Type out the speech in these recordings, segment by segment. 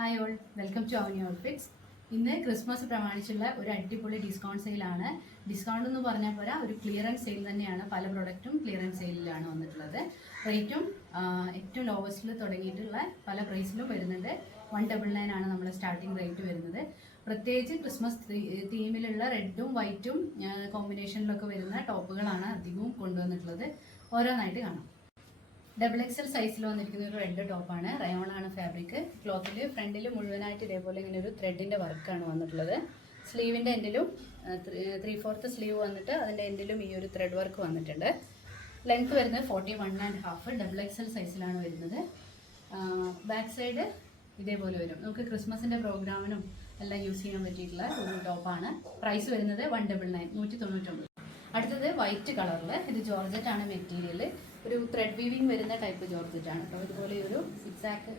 Hi all, welcome to Avani outfits. ഇന്ന് Christmas പ്രമാണിച്ചുള്ള ഒരു അടിപൊളി ഡിസ്കൗണ്ട് സെയിലാണ്. ഡിസ്കൗണ്ട് എന്ന് പറഞ്ഞാൽ പോരാ, ഒരു ക്ലിയറൻസ് സെയിൽ തന്നെയാണ്. പല പ്രൊഡക്റ്റും ക്ലിയറൻസ് സെയിലിലാണ് വന്നിട്ടുള്ളത്. റേറ്റും ഏറ്റവും ലോവസ്റ്റിൽ തുടങ്ങിയിട്ടുള്ള പല പ്രൈസിലും വരുന്നുണ്ട്. 199 ആണ് നമ്മുടെ സ്റ്റാർട്ടിംഗ് റേറ്റ് വരുന്നത്. പ്രത്യേകിച്ച് ക്രിസ്മസ് തീമിലുള്ള റെഡും വൈറ്റും കോമ്പിനേഷനിലൊക്കെ വരുന്ന ടോപ്പുകളാണ് അധികവും കൊണ്ടുവന്നിട്ടുള്ളത്. ഓരോന്നായിട്ട് കാണാം. XXL സൈസിൽ വന്നിരിക്കുന്ന ഒരു റെഡ് ടോപ്പാണ്. റയോൺ ആണ് ഫാബ്രിക്. ക്ലോത്തിൽ ഫ്രണ്ടിൽ മുഴുവനായിട്ട് ഇതേപോലെ ഇങ്ങനെ ഒരു ത്രെഡിൻ്റെ വർക്കാണ് വന്നിട്ടുള്ളത്. സ്ലീവിൻ്റെ എൻഡിലും 3/4 സ്ലീവ് വന്നിട്ട് അതിൻ്റെ എൻഡിലും ഈ ഒരു ത്രെഡ് വർക്ക് വന്നിട്ടുണ്ട്. ലെങ്ത് വരുന്നത് 41.5 XXL സൈസിലാണ് വരുന്നത്. ബാക്ക് സൈഡ് ഇതേപോലെ വരും. നമുക്ക് ക്രിസ്മസിൻ്റെ പ്രോഗ്രാമിനും എല്ലാം യൂസ് ചെയ്യാൻ പറ്റിയിട്ടുള്ള ഒരു ടോപ്പാണ്. പ്രൈസ് വരുന്നത് 199, 199. അടുത്തത് വൈറ്റ് കളറിൽ, ഇത് ജോർജറ്റ് ആണ് മെറ്റീരിയൽ. ഒരു ത്രെഡ് വീവിങ് വരുന്ന ടൈപ്പ് ജോർജറ്റ് ആണ് കേട്ടോ. ഇതുപോലെ ഒരു സിക്സാക്ക്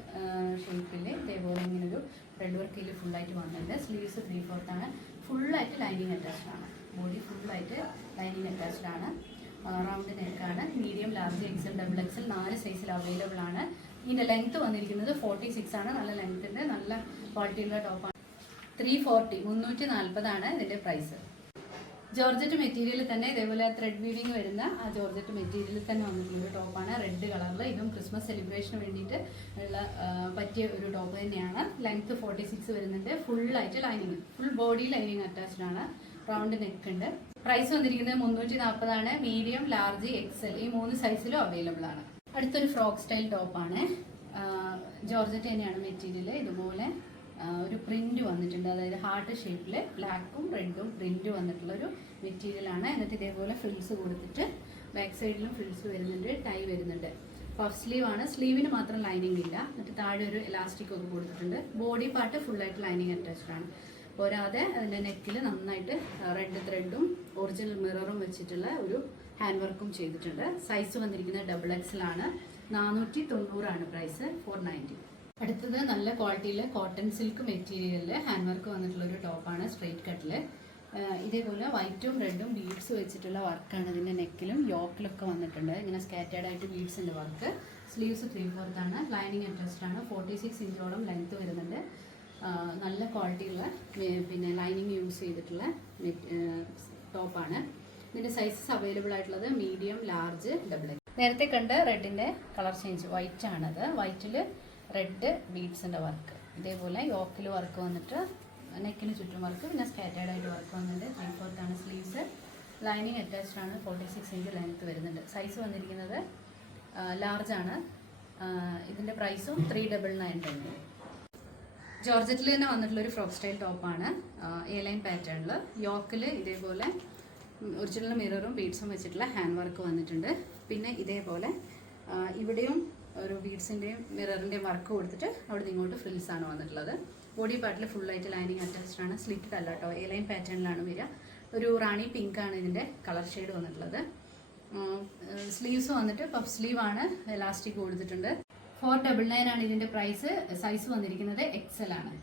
ഷേപ്പിൽ ഇതേപോലെ ഇങ്ങനെ ഒരു ത്രെഡ് വർക്കിൽ ഫുള്ളായിട്ട് വന്നിട്ടുണ്ട്. സ്ലീവ്സ് 3/4 ആണ്. ഫുള്ളായിട്ട് ലൈനിങ് അറ്റാച്ച്ഡ് ആണ്. ബോഡി ഫുള്ളായിട്ട് ലൈനിങ് അറ്റാച്ച്ഡ് ആണ്. റൗണ്ട് നെക്കാണ്. മീഡിയം, ലാർജ്, XL, XXL 4 സൈസിൽ അവൈലബിൾ ആണ്. ഇതിൻ്റെ ലെങ്ത്ത് വന്നിരിക്കുന്നത് 46 ആണ്. നല്ല ലെങ്ത്തിൻ്റെ നല്ല ക്വാളിറ്റിയുള്ള ടോപ്പാണ്. 340, 340 ആണ് ഇതിൻ്റെ പ്രൈസ്. ജോർജറ്റ് മെറ്റീരിയൽ തന്നെ ഇതേപോലെ ത്രെഡ് വീവിങ് വരുന്ന ആ ജോർജറ്റ് മെറ്റീരിയലിൽ തന്നെ വന്നിട്ടുള്ള ഒരു ടോപ്പാണ്. റെഡ് കളറിൽ. ഇതും ക്രിസ്മസ് സെലിബ്രേഷന് വേണ്ടിയിട്ട് ഉള്ള പറ്റിയ ഒരു ടോപ്പ് തന്നെയാണ്. ലെങ്ത്ത് 46 വരുന്നുണ്ട്. ഫുള്ളായിട്ട് lining, full body lining attached ആണ്. റൗണ്ട് നെക്ക് ഉണ്ട്. പ്രൈസ് വന്നിരിക്കുന്നത് 340 ആണ്. മീഡിയം, ലാർജ്, XL ഈ 3 സൈസിലും അവൈലബിൾ ആണ്. അടുത്തൊരു ഫ്രോക്ക് സ്റ്റൈൽ ടോപ്പാണ്. ജോർജറ്റ് തന്നെയാണ് മെറ്റീരിയൽ. ഇതുപോലെ ഒരു പ്രിന്റ് വന്നിട്ടുണ്ട്. അതായത് ഹാർട്ട് ഷേപ്പിൽ ബ്ലാക്കും റെഡും പ്രിന്റ് വന്നിട്ടുള്ളൊരു മെറ്റീരിയലാണ്. എന്നിട്ട് ഇതേപോലെ ഫ്രിൽസ് കൊടുത്തിട്ട് ബാക്ക് സൈഡിലും ഫ്രിൽസ് വരുന്നുണ്ട്. ടൈ വരുന്നുണ്ട്. പഫ് സ്ലീവ് ആണ്. സ്ലീവിന് മാത്രം ലൈനിങ് ഇല്ല. എന്നിട്ട് താഴെ ഒരു എലാസ്റ്റിക് ഒക്കെ കൊടുത്തിട്ടുണ്ട്. ബോഡി പാർട്ട് ഫുള്ളായിട്ട് ലൈനിങ് അറ്റാച്ച്ഡ് ആണ്. പോരാതെ അതിൻ്റെ നെക്കിൽ നന്നായിട്ട് റെഡ് ത്രെഡും ഒറിജിനൽ മിററും വെച്ചിട്ടുള്ള ഒരു ഹാൻഡ് വർക്കും ചെയ്തിട്ടുണ്ട്. സൈസ് വന്നിരിക്കുന്നത് XXL ആണ്. 490 ആണ് പ്രൈസ്. 490. അടുത്തത് നല്ല ക്വാളിറ്റിയിൽ കോട്ടൺ സിൽക്ക് മെറ്റീരിയലിൽ ഹാൻഡ് വർക്ക് വന്നിട്ടുള്ള ഒരു ടോപ്പാണ്. സ്ട്രെയിറ്റ് കട്ടിൽ ഇതേപോലെ വൈറ്റും റെഡും ബീഡ്സ് വെച്ചിട്ടുള്ള വർക്കാണ്. ഇതിൻ്റെ നെക്കിലും യോക്കിലൊക്കെ വന്നിട്ടുണ്ട്. ഇങ്ങനെ സ്കാറ്റേഡ് ആയിട്ട് ബീഡ്സിൻ്റെ വർക്ക്. സ്ലീവ്സ് 3/4 ആണ്. ലൈനിങ് അറ്റാച്ച്ഡ് ആണ്. 46 ഇഞ്ചോളം ലെങ്ത്ത് വരുന്നുണ്ട്. നല്ല ക്വാളിറ്റിയുള്ള പിന്നെ ലൈനിങ് യൂസ് ചെയ്തിട്ടുള്ള ടോപ്പാണ്. ഇതിൻ്റെ സൈസസ് അവൈലബിൾ ആയിട്ടുള്ളത് മീഡിയം, ലാർജ്, XXL. നേരത്തെ കണ്ട റെഡിൻ്റെ കളർ ചേഞ്ച് വൈറ്റ് ആണത്. വൈറ്റിൽ റെഡ് ബീഡ്സിൻ്റെ വർക്ക്. ഇതേപോലെ യോക്കിൽ വർക്ക് വന്നിട്ട് നെക്കിന് ചുറ്റും വർക്ക്, പിന്നെ സ്കാറ്റേഡ് ആയിട്ട് വർക്ക് വന്നിട്ട് 3/4 ആണ് സ്ലീവ്സ്. ലൈനിങ് അറ്റാച്ച്ഡ് ആണ്. 46 ഇഞ്ച് ലെങ്ത്ത് വരുന്നുണ്ട്. സൈസ് വന്നിരിക്കുന്നത് ലാർജ് ആണ്. ഇതിൻ്റെ പ്രൈസും 399 തന്നെ. ജോർജറ്റിൽ തന്നെ വന്നിട്ടുള്ളൊരു ഫ്രോക്ക് സ്റ്റൈൽ ടോപ്പാണ്. എ ലൈൻ പാറ്റേണിൽ യോക്കിൽ ഇതേപോലെ ഒറിജിനൽ മിററും ബീഡ്സും വെച്ചിട്ടുള്ള ഹാൻഡ് വർക്ക് വന്നിട്ടുണ്ട്. പിന്നെ ഇതേപോലെ ഇവിടെയും ഒരു ബീഡ്സിൻ്റെയും മിററിൻ്റെയും വർക്ക് കൊടുത്തിട്ട് അവിടെ നിന്ന് ഇങ്ങോട്ട് ഫ്രിൽസ് ആണ് വന്നിട്ടുള്ളത്. ബോഡി പാർട്ടിൽ ഫുള്ളായിട്ട് ലൈനിങ് അറ്റാച്ച്ഡ് ആണ്. സ്ലിറ്റഡ് അല്ല കേട്ടോ, എ ലൈൻ പാറ്റേണിലാണ് വരിക. ഒരു റാണി പിങ്ക് ആണ് ഇതിൻ്റെ കളർ ഷെയ്ഡ് വന്നിട്ടുള്ളത്. സ്ലീവ്സ് വന്നിട്ട് പഫ് സ്ലീവ് ആണ്. എലാസ്റ്റിക് കൊടുത്തിട്ടുണ്ട്. 499 ആണ് ഇതിൻ്റെ പ്രൈസ്. സൈസ് വന്നിരിക്കുന്നത് XL ആണ്.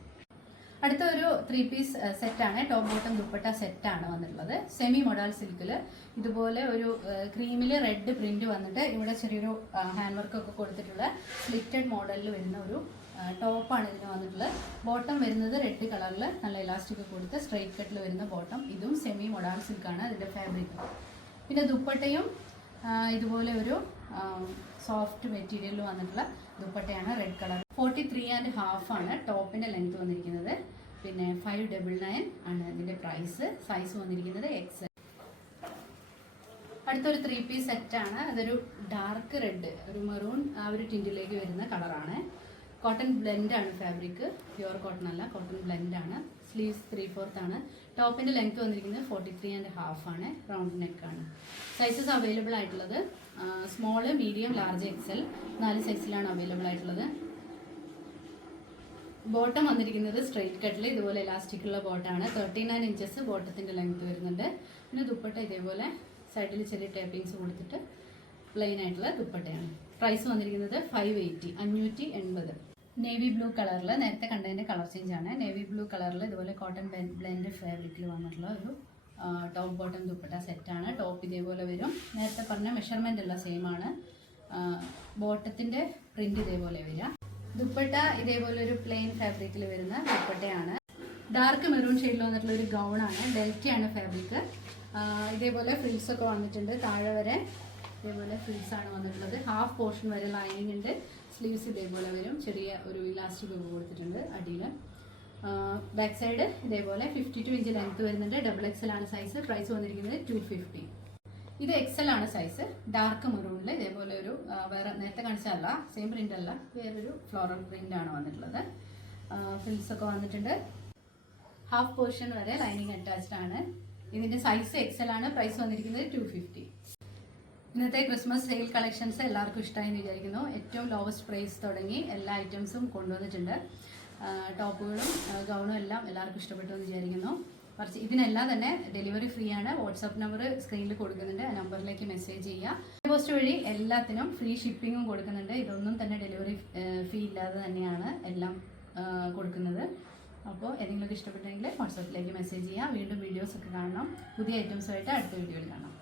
അടുത്ത ഒരു 3 പീസ് സെറ്റാണ്. ടോപ്പ് ബോട്ടം ദുപ്പട്ട സെറ്റാണ് വന്നിട്ടുള്ളത്. സെമി മൊഡാൽ സിൽക്കിൽ ഇതുപോലെ ഒരു ക്രീമിൽ റെഡ് പ്രിന്റ് വന്നിട്ട് ഇവിടെ ചെറിയൊരു ഹാൻഡ് വർക്കൊക്കെ കൊടുത്തിട്ടുള്ള സ്ലിറ്റഡ് മോഡലിൽ വരുന്ന ഒരു ടോപ്പാണ് ഇതിന് വന്നിട്ടുള്ളത്. ബോട്ടം വരുന്നത് റെഡ് കളറിൽ നല്ല ഇലാസ്റ്റിക് കൊടുത്ത് സ്ട്രെയിറ്റ് കട്ടിൽ വരുന്ന ബോട്ടം. ഇതും സെമി മൊഡാൽ സിൽക്കാണ് ഇതിൻ്റെ ഫാബ്രിക്. പിന്നെ ദുപ്പട്ടയും ഇതുപോലെ ഒരു സോഫ്റ്റ് മെറ്റീരിയലിൽ വന്നിട്ടുള്ള ദുപ്പട്ടയാണ്. Red colour. 43.5 ആണ് ടോപ്പിൻ്റെ ലെങ്ത് വന്നിരിക്കുന്നത്. പിന്നെ 599 ആണ് ഇതിൻ്റെ പ്രൈസ്. സൈസ് വന്നിരിക്കുന്നത് XL. അടുത്തൊരു 3 പീസ് സെറ്റാണ്. അതൊരു ഡാർക്ക് റെഡ്, ഒരു മെറൂൺ ആ ഒരു ടിൻറ്റിലേക്ക് വരുന്ന കളറാണ്. കോട്ടൺ ബ്ലെൻഡാണ് ഫാബ്രിക്. പ്യുവർ കോട്ടൺ അല്ല, കോട്ടൺ ബ്ലെൻഡാണ്. സ്ലീവ്സ് 3/4 ആണ്. ടോപ്പിൻ്റെ ലെങ്ത് വന്നിരിക്കുന്നത് 43.5 ആണ്. റൗണ്ട് നെക്കാണ്. സൈസസ് അവൈലബിൾ ആയിട്ടുള്ളത് സ്മോള്, മീഡിയം, ലാർജ്, XL 4 സൈസിലാണ് അവൈലബിൾ ആയിട്ടുള്ളത്. ബോട്ടം വന്നിരിക്കുന്നത് സ്ട്രെയിറ്റ് കട്ടിൽ ഇതുപോലെ എലാസ്റ്റിക് ഉള്ള ബോട്ടാണ്. 39 ഇഞ്ചസ് ബോട്ടത്തിൻ്റെ ലെങ്ത് വരുന്നുണ്ട്. പിന്നെ ദുപ്പട്ട ഇതേപോലെ സൈഡിൽ ചെറിയ ടേപ്പിങ്സ് കൊടുത്തിട്ട് പ്ലെയിൻ ആയിട്ടുള്ള ദുപ്പട്ടയാണ്. പ്രൈസ് വന്നിരിക്കുന്നത് 580, 580. നേവി ബ്ലൂ കളറിൽ, നേരത്തെ കണ്ടതിൻ്റെ കളർ ചേഞ്ച് ആണ്. നേവി ബ്ലൂ കളറിൽ ഇതുപോലെ കോട്ടൺ ബ്ലെൻഡ് ഫാബ്രിക്കിൽ വന്നിട്ടുള്ള ഒരു ടോപ്പ് ബോട്ടം ദുപ്പട്ട സെറ്റാണ്. ടോപ്പ് ഇതേപോലെ വരും. നേരത്തെ പറഞ്ഞ മെഷർമെൻ്റ് എല്ലാം സെയിം ആണ്. ബോട്ടത്തിൻ്റെ പ്രിൻ്റ് ഇതേപോലെ വരിക. ദുപ്പട്ട ഇതേപോലെ ഒരു പ്ലെയിൻ ഫാബ്രിക്കിൽ വരുന്ന ദുപ്പട്ടയാണ്. ഡാർക്ക് മെറൂൺ ഷെയ്ഡിൽ വന്നിട്ടുള്ള ഒരു ഗൗണാണ്. ഡെൽറ്റയാണ് ഫാബ്രിക്. ഇതേപോലെ ഫ്രിൽസ് ഒക്കെ വന്നിട്ടുണ്ട്. താഴെ വരെ ഇതേപോലെ ഫ്രിൽസ് ആണ് വന്നിട്ടുള്ളത്. ഹാഫ് പോർഷൻ വരെ ലൈനിങ് ഉണ്ട്. സ്ലീവ്സ് ഇതേപോലെ വരും. ചെറിയ ഒരു ഇലാസ്റ്റിക് ഒക്കെ കൊടുത്തിട്ടുണ്ട് അടിയിൽ. ബാക്ക് സൈഡ് ഇതേപോലെ 52 ഇഞ്ച് ലെങ്ത് വരുന്നുണ്ട്. XXL ആണ് സൈസ്. പ്രൈസ് വന്നിരിക്കുന്നത് 250. ഇത് XL ആണ് സൈസ്. ഡാർക്ക് മെറൂണിൽ ഇതേപോലെ ഒരു വേറെ നേരത്തെ കാണിച്ചതല്ല, സെയിം പ്രിന്റ് അല്ല, വേറൊരു ഫ്ലോറൽ പ്രിന്റ് ആണ് വന്നിട്ടുള്ളത്. ഫ്രിൽസ് ഒക്കെ വന്നിട്ടുണ്ട്. ഹാഫ് പോർഷൻ വരെ ലൈനിങ് അറ്റാച്ച്ഡ് ആണ്. ഇതിന്റെ സൈസ് XL ആണ്. പ്രൈസ് വന്നിരിക്കുന്നത് 250. ഇന്നത്തെ ക്രിസ്മസ് സെയിൽ കളക്ഷൻസ് എല്ലാവർക്കും ഇഷ്ടമായി എന്ന് വിചാരിക്കുന്നു. ഏറ്റവും ലോവസ്റ്റ് പ്രൈസ് തുടങ്ങി എല്ലാ ഐറ്റംസും കൊണ്ടുവന്നിട്ടുണ്ട്. ടോപ്പുകളും ഗൗണും എല്ലാം എല്ലാവർക്കും ഇഷ്ടപ്പെട്ടു എന്ന് വിചാരിക്കുന്നു. ഇതിനെല്ലാം തന്നെ ഡെലിവറി ഫ്രീ ആണ്. വാട്സാപ്പ് നമ്പർ സ്ക്രീനിൽ കൊടുക്കുന്നുണ്ട്. ആ നമ്പറിലേക്ക് മെസ്സേജ് ചെയ്യുക. പോസ്റ്റ് വഴി എല്ലാത്തിനും ഫ്രീ ഷിപ്പിങ്ങും കൊടുക്കുന്നുണ്ട്. ഇതൊന്നും തന്നെ ഡെലിവറി ഫീ ഇല്ലാതെ തന്നെയാണ് എല്ലാം കൊടുക്കുന്നത്. അപ്പോൾ ഏതെങ്കിലുമൊക്കെ ഇഷ്ടപ്പെട്ടെങ്കിൽ വാട്സാപ്പിലേക്ക് മെസ്സേജ് ചെയ്യുക. വീണ്ടും വീഡിയോസ് ഒക്കെ കാണണം. പുതിയ ഐറ്റംസുമായിട്ട് അടുത്ത വീഡിയോയിൽ കാണാം.